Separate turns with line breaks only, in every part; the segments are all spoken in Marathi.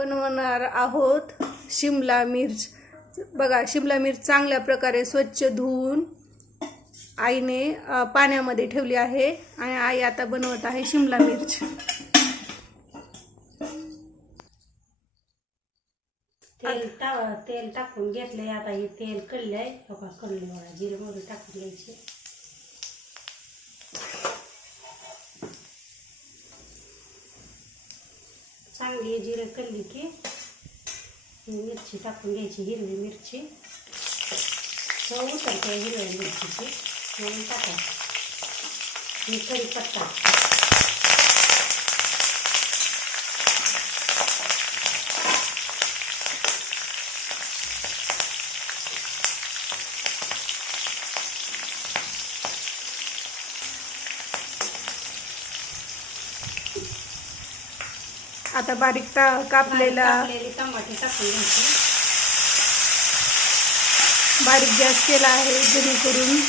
बनवणार आहोत शिमला मिर्च. बघा शिमला मिर्च चांगल्या प्रकारे स्वच्छ धुवून आईने पाण्यामध्ये ठेवली आहे आणि आई आता बनवत आहे शिमला मिर्च.
तेल टा तेल टाकून घेतलंय. आता हे तेल कळलंय. बघा जिरे मोहरी टाकून घ्यायची. चांगली जिरे कल्ली की मिरची टाकून घ्यायची हिरवी मिरची. चव उतरते हिरव्या मिरचीची. म्हणून टाकायची मी कढीपत्ता.
आता बारीक ता कापलेला
टमाटे टाकून घ्यायची.
बारीक गॅस केला आहे जेणेकरून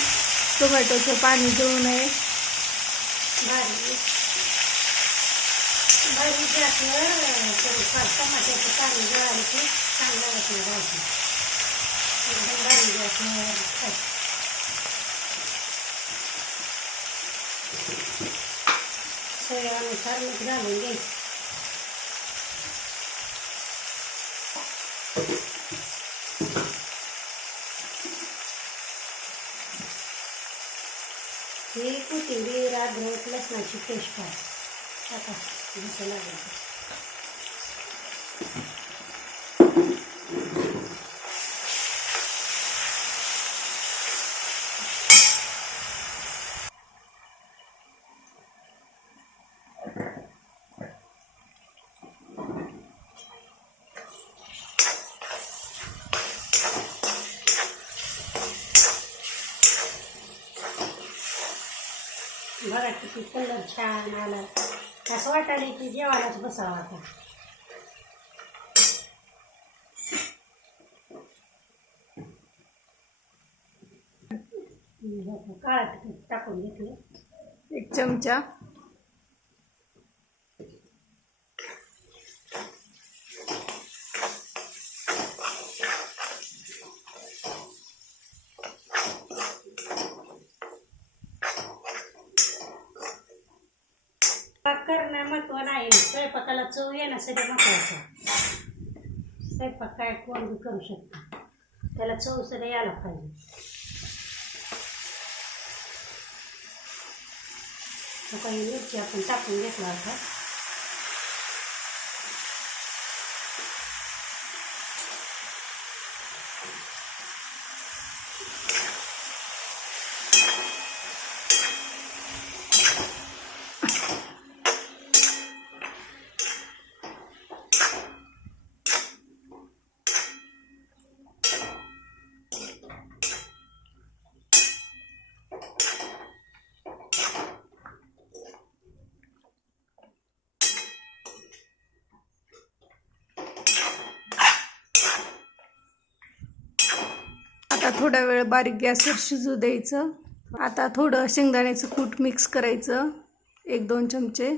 टोमॅटोचं पाणी जळू नये.
बारीक बारीक गॅसवर थोडंफार टमाट्याचं पाणी जळालं की चांगलं भाजी एकदम बारीक गॅसवर. सोयानुसार मीठ घालून घ्यायचं. ही कोथिंबीर अद्रक लसणाची पेस्ट आहे. आता जसं बघा किती कलर छान आला. असं वाटायला की जेवायलाच बसावं आता. काळा टाकून घेतलं.
एक चमचा.
करणं महत्त्व नाही. स्वयंपाकाला चव येणं सगळं महत्वाचं स्वयंपाक काय कोण बी करू शकतो? त्याला चव सगळं यायला पाहिजे. काही मिरची आपण टाकून घेतला आता.
आता थोडा वेळ बारीक गॅसवर शिजू द्यायचं. आता थोडं शेंगदाण्याचं कूट मिक्स करायचं. एक दोन चमचे.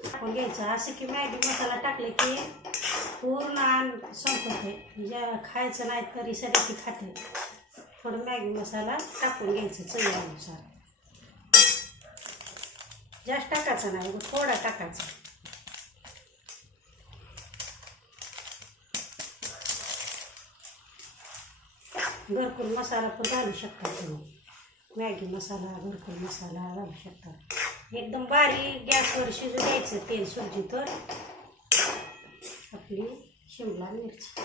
टाकून घ्यायचं. असं की मॅगी मसाला टाकले की पूर्ण आण संपते. ज्या खायचं नाही तरी सगळं ती खाते. थोडं मॅगी मसाला टाकून घ्यायचं चवीनुसार. जास्त टाकायचं नाही थोडा टाकायचा. भरपूर मसाला पण घालू शकता तुम्ही. मॅगी मसाला भरपूर मसाला घालू शकता. एकदम बारीक गॅसवर शिजू द्यायचं तेल सुरजी तर आपली शिमला मिरची.